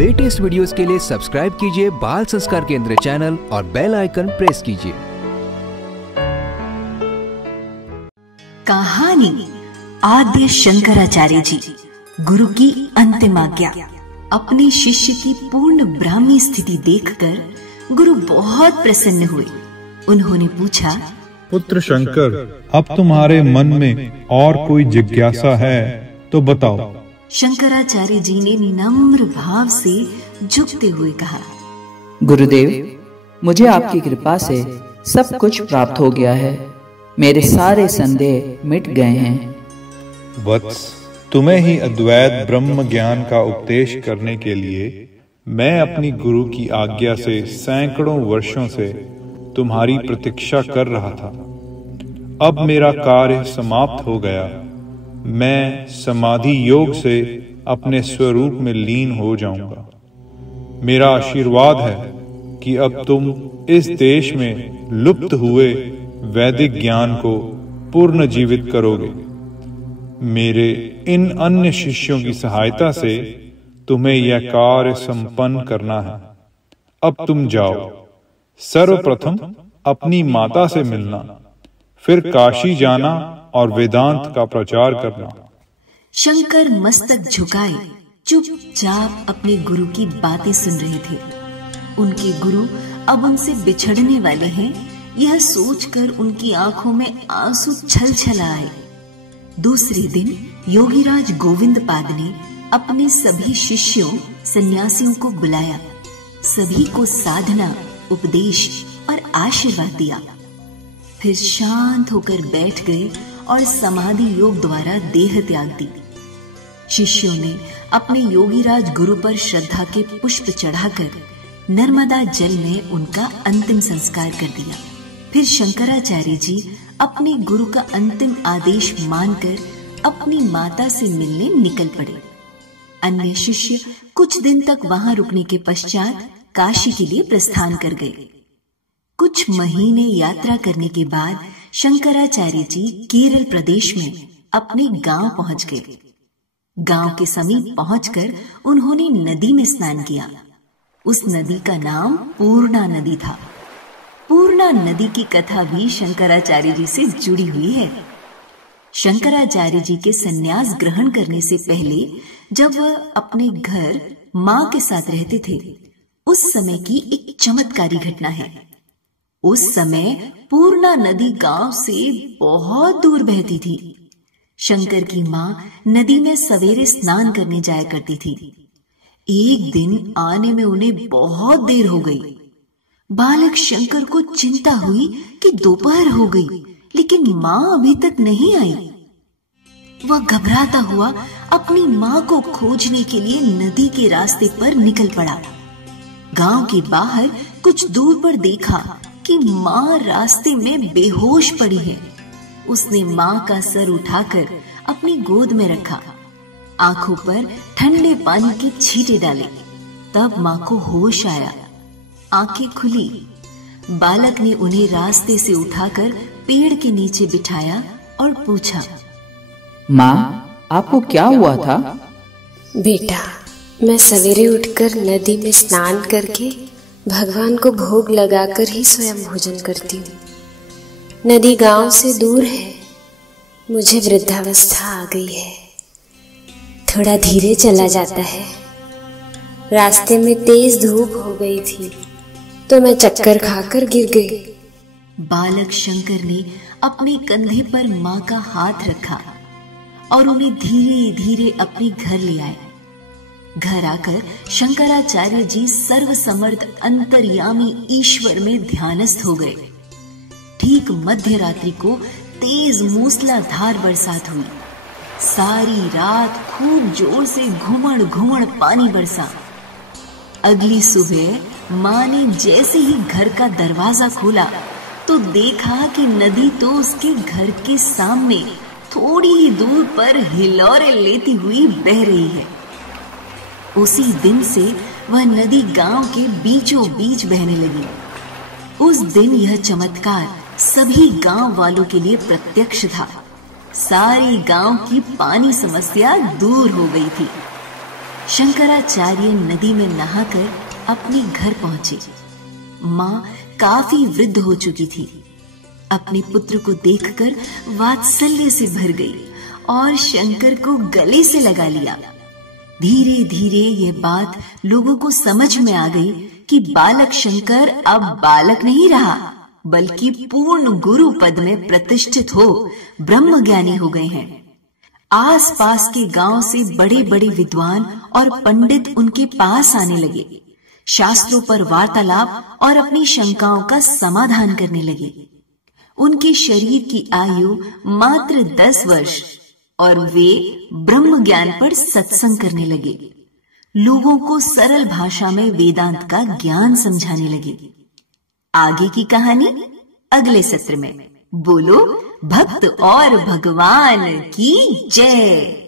Latest videos के लिए subscribe कीजिए बाल संस्कार केंद्र चैनल और बेल आइकन प्रेस कीजिए। कहानी आद्य शंकराचार्य जी, गुरु की अंतिम आज्ञा। अपने शिष्य की पूर्ण ब्राह्मी स्थिति देखकर गुरु बहुत प्रसन्न हुए। उन्होंने पूछा, पुत्र शंकर, अब तुम्हारे मन में और कोई जिज्ञासा है तो बताओ। शंकराचार्य जी ने नम्र भाव से झुकते हुए कहा, गुरुदेव, मुझे आपकी कृपा से सब कुछ प्राप्त हो गया है। मेरे सारे संदेह मिट गए हैं। वत्स, तुम्हें ही अद्वैत ब्रह्म ज्ञान का उपदेश करने के लिए मैं अपनी गुरु की आज्ञा से सैकड़ों वर्षों से तुम्हारी प्रतीक्षा कर रहा था। अब मेरा कार्य समाप्त हो गया। मैं समाधि योग से अपने स्वरूप में लीन हो जाऊंगा। मेरा आशीर्वाद है कि अब तुम इस देश में लुप्त हुए वैदिक ज्ञान को पूर्ण जीवित करोगे। मेरे इन अन्य शिष्यों की सहायता से तुम्हें यह कार्य संपन्न करना है। अब तुम जाओ। सर्वप्रथम अपनी माता से मिलना, फिर काशी जाना और वेदांत का प्रचार करना। शंकर मस्तक झुकाए चुपचाप अपने गुरु की बातें सुन रहे थे। उनके गुरु अब उनसे बिछड़ने वाले हैं, यह सोचकर उनकी आंखों में आंसू छल आए। दूसरे दिन योगीराज गोविंद पाद ने अपने सभी शिष्यों सन्यासियों को बुलाया। सभी को साधना, उपदेश और आशीर्वाद दिया। फिर शांत होकर बैठ गए और समाधि योग द्वारा देह त्याग दी। शिष्यों ने अपने योगीराज गुरु पर श्रद्धा के पुष्प चढ़ाकर नर्मदा जल में उनका अंतिम संस्कार कर दिया। फिर शंकराचार्य जी अपने गुरु का अंतिम आदेश मानकर अपनी माता से मिलने निकल पड़े। अन्य शिष्य कुछ दिन तक वहां रुकने के पश्चात काशी के लिए प्रस्थान कर गए। कुछ महीने यात्रा करने के बाद शंकराचार्य जी केरल प्रदेश में अपने गांव पहुंच गए। गांव के समीप पहुंचकर उन्होंने नदी में स्नान किया। उस नदी का नाम पूर्णा नदी था। पूर्णा नदी की कथा भी शंकराचार्य जी से जुड़ी हुई है। शंकराचार्य जी के सन्यास ग्रहण करने से पहले जब वह अपने घर मां के साथ रहते थे, उस समय की एक चमत्कारी घटना है। उस समय पूर्णा नदी गांव से बहुत दूर बहती थी। शंकर की मां नदी में सवेरे स्नान करने जाया करती थी। एक दिन आने में उन्हें बहुत देर हो गई। बालक शंकर को चिंता हुई कि दोपहर हो गई, लेकिन मां अभी तक नहीं आई। वह घबराता हुआ अपनी मां को खोजने के लिए नदी के रास्ते पर निकल पड़ा। गांव के बाहर कुछ दूर पर देखा कि मां रास्ते में बेहोश पड़ी है। उसने मां का सर उठाकर अपनी गोद में रखा, आंखों पर ठंडे पानी के छींटे डाले। तब मां को होश आया, आंखें खुली। बालक ने उन्हें रास्ते से उठाकर पेड़ के नीचे बिठाया और पूछा, मां, आपको क्या हुआ था? बेटा, मैं सवेरे उठकर नदी में स्नान करके भगवान को भोग लगाकर ही स्वयं भोजन करती हूँ। नदी गांव से दूर है। मुझे वृद्धावस्था आ गई है। थोड़ा धीरे चला जाता है। रास्ते में तेज धूप हो गई थी तो मैं चक्कर खाकर गिर गई। बालक शंकर ने अपने कंधे पर मां का हाथ रखा और उन्हें धीरे धीरे अपने घर ले आए। घर आकर शंकराचार्य जी सर्वसमर्थ अंतर्यामी ईश्वर में ध्यानस्थ हो गए। ठीक मध्य रात्रि को तेज मूसलाधार बरसात हुई। सारी रात खूब जोर से घुमड़ घुमड़ पानी बरसा। अगली सुबह मां ने जैसे ही घर का दरवाजा खोला तो देखा कि नदी तो उसके घर के सामने थोड़ी ही दूर पर हिलोरे लेती हुई बह रही है। उसी दिन से वह नदी गांव के बीचों बीच बहने लगी। उस दिन यह चमत्कार सभी गांव वालों के लिए प्रत्यक्ष था। सारे गांव की पानी समस्या दूर हो गई थी। शंकराचार्य नदी में नहाकर अपने घर पहुंचे। माँ काफी वृद्ध हो चुकी थी। अपने पुत्र को देखकर वात्सल्य से भर गई और शंकर को गले से लगा लिया। धीरे धीरे यह बात लोगों को समझ में आ गई कि बालक शंकर अब बालक नहीं रहा, बल्कि पूर्ण गुरु पद में प्रतिष्ठित हो ब्रह्मज्ञानी हो गए हैं। आसपास के गांव से बड़े बड़े विद्वान और पंडित उनके पास आने लगे, शास्त्रों पर वार्तालाप और अपनी शंकाओं का समाधान करने लगे। उनके शरीर की आयु मात्र 10 वर्ष और वे ब्रह्म ज्ञान पर सत्संग करने लगे। लोगों को सरल भाषा में वेदांत का ज्ञान समझाने लगे। आगे की कहानी अगले सत्र में। बोलो भक्त और भगवान की जय।